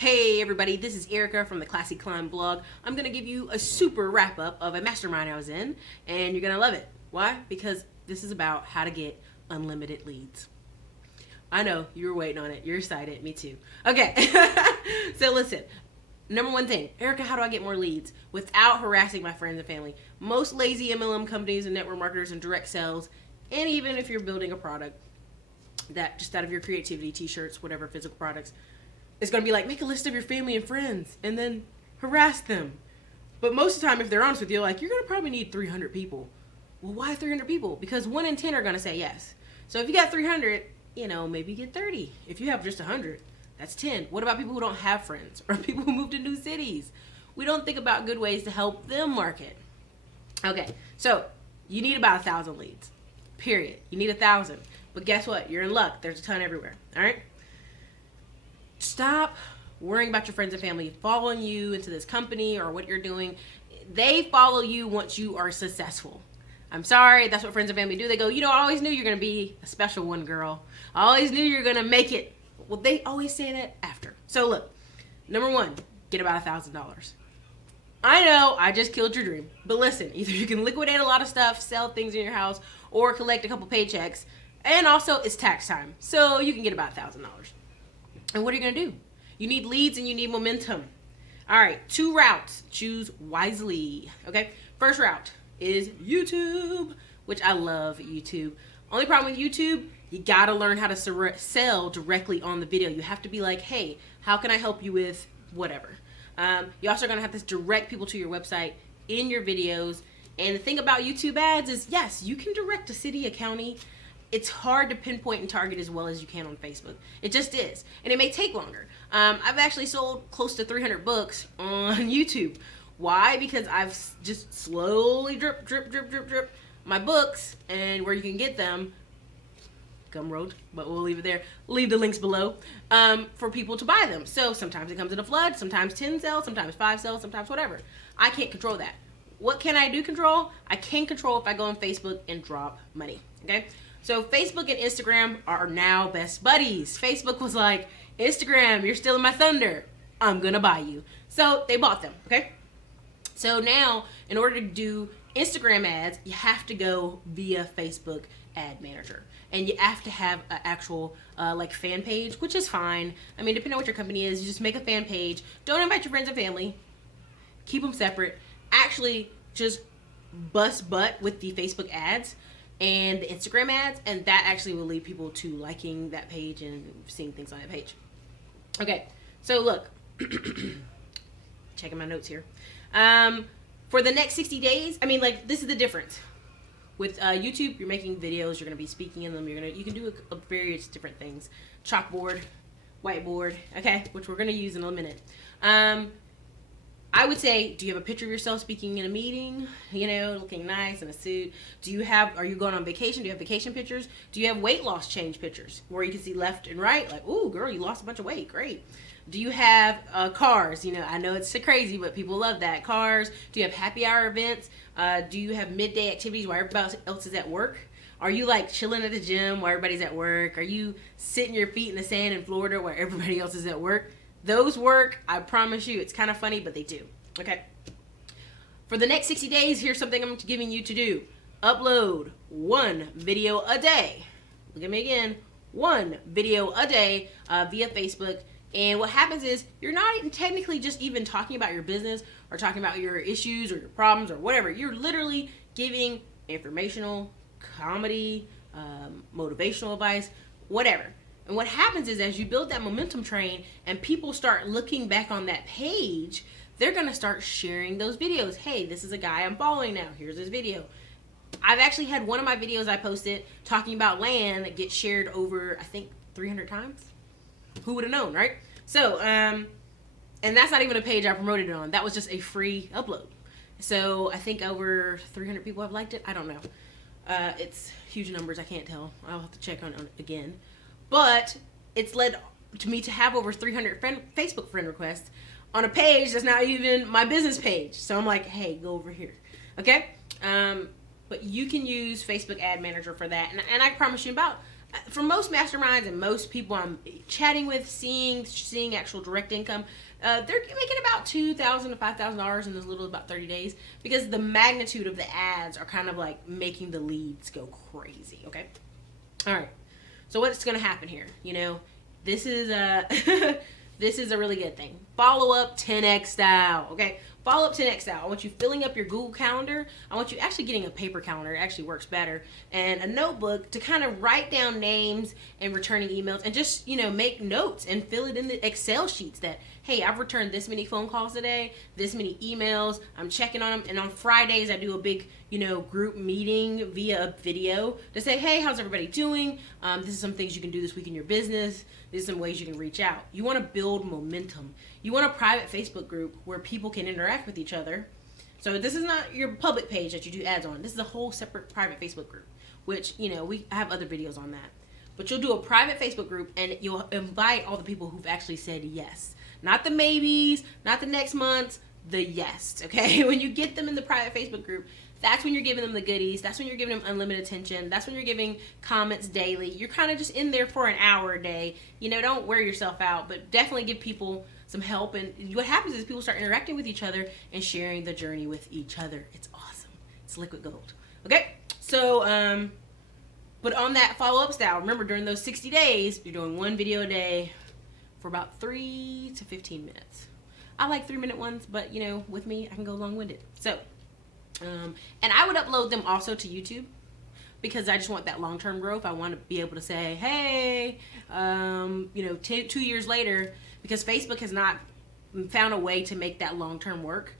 Hey everybody, this is Erica from the Classy Climb blog. I'm going to give you a super wrap up of a mastermind I was in, and you're going to love it. Why? Because this is about how to get unlimited leads. I know, you were waiting on it. You're excited. Me too. Okay, so listen. Number one thing, Erica, how do I get more leads without harassing my friends and family? Most lazy MLM companies and network marketers and direct sales, and even if you're building a product that just out of your creativity, t-shirts, whatever, physical products, it's going to be like, make a list of your family and friends and then harass them. But most of the time, if they're honest with you, like, you're going to probably need 300 people. Well, why 300 people? Because 1 in 10 are going to say yes. So if you got 300, maybe get 30. If you have just 100, that's 10. What about people who don't have friends or people who moved to new cities? We don't think about good ways to help them market. Okay, so you need about 1,000 leads, period. You need 1,000. But guess what? You're in luck. There's a ton everywhere, all right? Stop worrying about your friends and family following you into this company or what you're doing. They follow you once you are successful. I'm sorry, that's what friends and family do. They go, I always knew you're going to be a special one, girl. I always knew you're going to make it. Well, they always say that after. So look, number one, get about $1,000. I know I just killed your dream, but listen, either you can liquidate a lot of stuff, sell things in your house, or collect a couple paychecks. And also, it's tax time, so you can get about $1,000. And what are you going to do? You need leads and you need momentum. All right, 2 routes. Choose wisely. Okay, first route is YouTube, which I love YouTube. Only problem with YouTube, you got to learn how to sell directly on the video. You have to be like, hey, how can I help you with whatever? You also are going to have to direct people to your website in your videos. And the thing about YouTube ads is, yes, you can direct a city, a county. It's hard to pinpoint and target as well as you can on Facebook. It just is. And it may take longer. I've actually sold close to 300 books on YouTube. Why? Because I've just slowly drip my books, and where you can get them, Gumroad, but we'll leave it there. Leave the links below for people to buy them. So sometimes it comes in a flood, sometimes 10 sell, sometimes 5 sell, sometimes whatever. I can't control that. What can I do control? I can control if I go on Facebook and drop money, okay? So Facebook and Instagram are now best buddies. Facebook was like, Instagram, you're stealing my thunder. I'm going to buy you. So they bought them, okay? So now, in order to do Instagram ads, you have to go via Facebook Ad Manager. And you have to have an actual fan page, which is fine. I mean, depending on what your company is, you just make a fan page. Don't invite your friends and family. Keep them separate. Actually, just bust butt with the Facebook ads and the Instagram ads, and that actually will lead people to liking that page and seeing things on that page. Okay, so look, checking my notes here. For the next 60 days, this is the difference. With YouTube, you're making videos, you're going to be speaking in them, you can do a various different things. Chalkboard, whiteboard, okay, which we're going to use in a minute. I would say, do you have a picture of yourself speaking in a meeting, looking nice in a suit? Are you going on vacation? Do you have vacation pictures? Do you have weight loss change pictures where you can see left and right? Like, ooh, girl, you lost a bunch of weight. Great. Do you have cars? I know it's crazy, but people love that. Cars. Do you have happy hour events? Do you have midday activities while everybody else is at work? Are you like chilling at the gym while everybody's at work? Are you sitting your feet in the sand in Florida while everybody else is at work? Those work, I promise you. It's kind of funny, but they do. Okay. For the next 60 days, here's something I'm giving you to do. Upload 1 video a day. Look at me again. 1 video a day via Facebook. And what happens is you're not technically just even talking about your business or talking about your issues or your problems or whatever. You're literally giving informational, comedy, motivational advice, whatever. And what happens is as you build that momentum train and people start looking back on that page, they're going to start sharing those videos. Hey, this is a guy I'm following now. Here's his video. I've actually had one of my videos I posted talking about land get shared over, I think, 300 times. Who would have known, right? So, and that's not even a page I promoted it on. That was just a free upload. So I think over 300 people have liked it. I don't know. It's huge numbers. I can't tell. I'll have to check on it again. But it's led to me to have over 300 Facebook friend requests on a page that's not even my business page. So I'm like, hey, go over here. Okay? But you can use Facebook Ad Manager for that. And I promise you, about For most masterminds and most people I'm chatting with, seeing actual direct income, they're making about $2,000 to $5,000 in as little as about 30 days, because the magnitude of the ads are kind of like making the leads go crazy. Okay, all right. So what's going to happen here? You know, this is a this is a really good thing. Follow up 10x style. Okay. Follow up 10x style. I want you filling up your Google Calendar. I want you actually getting a paper calendar. It actually works better. And a notebook to kind of write down names and returning emails, and just, you know, make notes and fill it in the Excel sheets that, hey, I've returned this many phone calls today, this many emails, I'm checking on them. And on Fridays, I do a big, you know, group meeting via a video to say, hey, how's everybody doing? This is some things you can do this week in your business. These are some ways you can reach out. You want to build momentum. You want a private Facebook group where people can interact with each other. So this is not your public page that you do ads on. This is a whole separate private Facebook group, which, you know, we have other videos on that. But you'll do a private Facebook group, and you'll invite all the people who've actually said yes. Not the maybes, not the next months, the yes, okay? When you get them in the private Facebook group, that's when you're giving them the goodies. That's when you're giving them unlimited attention. That's when you're giving comments daily. You're kind of just in there for an hour a day. You know, don't wear yourself out, but definitely give people some help. And what happens is people start interacting with each other and sharing the journey with each other. It's awesome. It's liquid gold. Okay? So, but on that follow-up style, remember, during those 60 days, you're doing one video a day for about 3 to 15 minutes. I like 3-minute ones, but, you know, with me, I can go long-winded. So, and I would upload them also to YouTube, because I just want that long-term growth. I want to be able to say, hey, you know, 2 years later, because Facebook has not found a way to make that long-term work.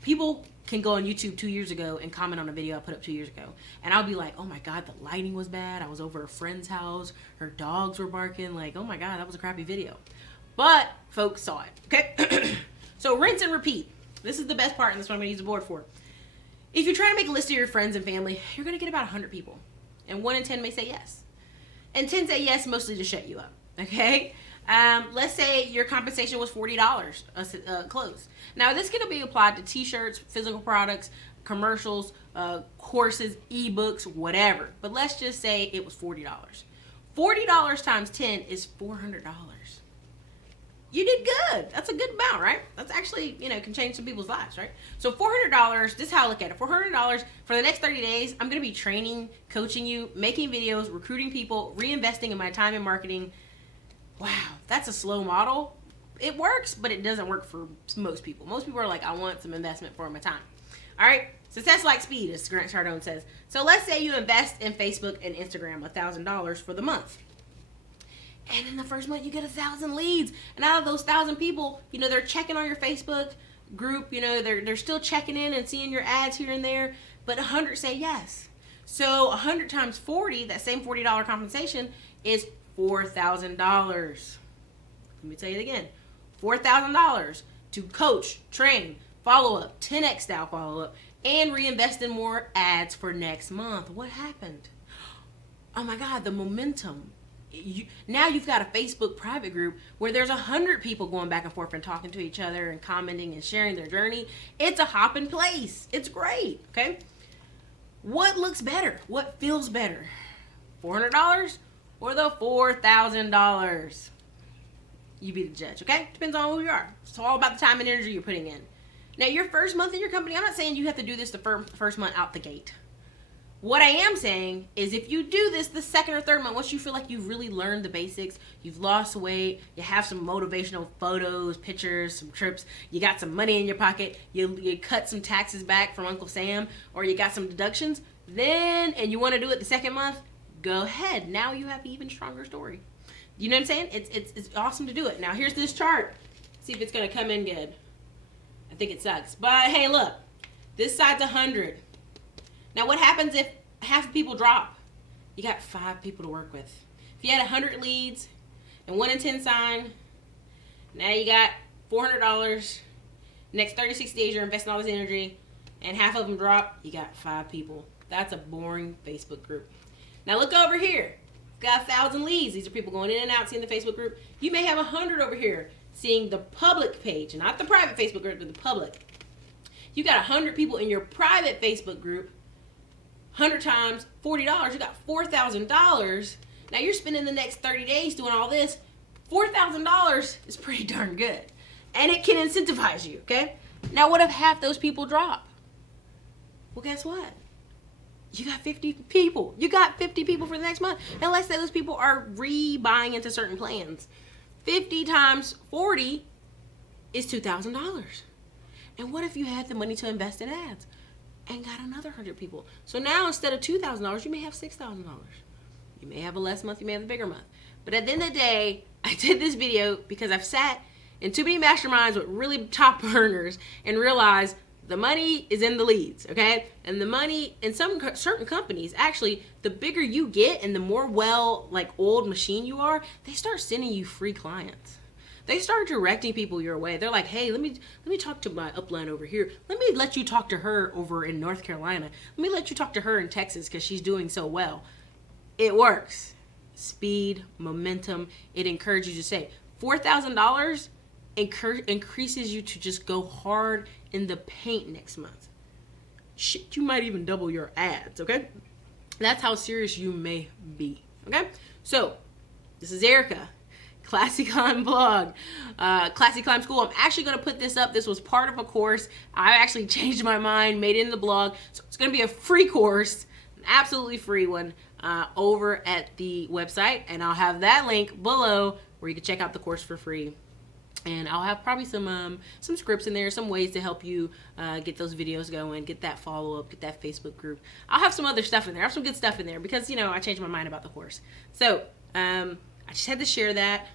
People can go on YouTube 2 years ago and comment on a video I put up 2 years ago, and I'll be like, oh my God, the lighting was bad. I was over a friend's house. Her dogs were barking. Like, oh my God, that was a crappy video. But folks saw it, okay? So rinse and repeat. This is the best part, and this is what I'm going to use the board for. If you're trying to make a list of your friends and family, you're going to get about 100 people. And 1 in 10 may say yes. And 10 say yes mostly to shut you up, okay? Let's say your compensation was $40 a close. Now, this can be applied to t-shirts, physical products, commercials, courses, ebooks, whatever. But let's just say it was $40. $40 times 10 is $400. You did good. That's a good amount, right? That's actually, you know, can change some people's lives, right? So $400, this is how I look at it. $400 for the next 30 days, I'm going to be training, coaching you, making videos, recruiting people, reinvesting in my time and marketing. Wow, that's a slow model. It works, but it doesn't work for most people. Most people are like, I want some investment for my time. All right, success like speed, as Grant Cardone says. So let's say you invest in Facebook and Instagram $1,000 for the month. And in the first month, you get 1,000 leads. And out of those 1,000 people, you know, they're checking on your Facebook group. You know, they're still checking in and seeing your ads here and there. But 100 say yes. So 100 times 40, that same $40 compensation, is $4,000. Let me tell you it again. $4,000 to coach, train, follow up, 10x style follow up, and reinvest in more ads for next month. What happened? Oh my God, the momentum. Now you've got a Facebook private group where there's 100 people going back and forth and talking to each other and commenting and sharing their journey. It's a hopping place. It's great. Okay. What looks better? What feels better? $400 or the $4,000? You be the judge. Okay. Depends on who you are. It's all about the time and energy you're putting in. Now, your first month in your company, I'm not saying you have to do this the first month out the gate. What I am saying is, if you do this the second or third month, once you feel like you've really learned the basics, you've lost weight, you have some motivational photos, pictures, some trips, you got some money in your pocket, you cut some taxes back from Uncle Sam, or you got some deductions, and you want to do it the second month, go ahead. Now you have an even stronger story. You know what I'm saying? It's awesome to do it. Now here's this chart. See if it's going to come in good. I think it sucks. But hey, look. This side's 100. Now, what happens if half the people drop? You got 5 people to work with. If you had 100 leads and 1 in 10 sign, now you got $400. Next 36 days, you're investing all this energy, and half of them drop, you got 5 people. That's a boring Facebook group. Now, look over here. Got 1,000 leads. These are people going in and out, seeing the Facebook group. You may have 100 over here, seeing the public page, not the private Facebook group, but the public. You got 100 people in your private Facebook group. 100 times $40, you got $4,000. Now you're spending the next 30 days doing all this. $4,000 is pretty darn good. And it can incentivize you, okay? Now what if half those people drop? Well, guess what? You got 50 people. You got 50 people for the next month. And let's say those people are re-buying into certain plans. 50 times 40 is $2,000. And what if you had the money to invest in ads and got another 100 people? So now instead of $2,000, you may have $6,000. You may have a less month, you may have a bigger month. But at the end of the day, I did this video because I've sat in too many masterminds with really top earners and realized the money is in the leads, okay? And the money in certain companies, actually, the bigger you get and the more oiled machine you are, they start sending you free clients. They start directing people your way. They're like, hey, let me talk to my upline over here. Let me let you talk to her over in North Carolina. Let me let you talk to her in Texas because she's doing so well. It works. Speed, momentum, it encourages you to say. $4,000 increases you to just go hard in the paint next month. Shit, you might even double your ads, okay? That's how serious you may be, okay? So, this is Erica, Classy Climb blog, Classy Climb School. I'm actually going to put this up. This was part of a course. I actually changed my mind, made it into the blog. So it's going to be a free course, an absolutely free one, over at the website. And I'll have that link below where you can check out the course for free. And I'll have probably some scripts in there, some ways to help you get those videos going, get that follow-up, get that Facebook group. I'll have some other stuff in there. I have some good stuff in there because, I changed my mind about the course. So I just had to share that.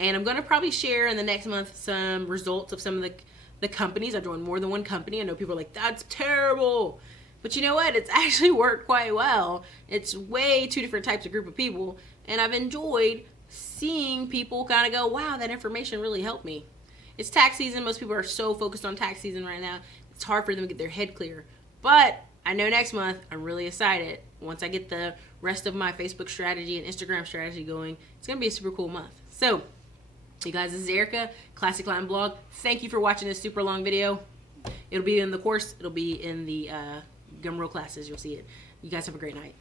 And I'm going to probably share in the next month some results of some of the companies. I joined more than one company. I know people are like, that's terrible. But you know what? It's actually worked quite well. It's way two different types of group of people. And I've enjoyed seeing people kind of go, wow, that information really helped me. It's tax season. Most people are so focused on tax season right now. It's hard for them to get their head clear. But I know next month, I'm really excited. Once I get the rest of my Facebook strategy and Instagram strategy going, it's going to be a super cool month. So, you guys, this is Erica, Classy Climb blog. Thank you for watching this super long video. It'll be in the course. It'll be in the Gumroad classes. You'll see it. You guys have a great night.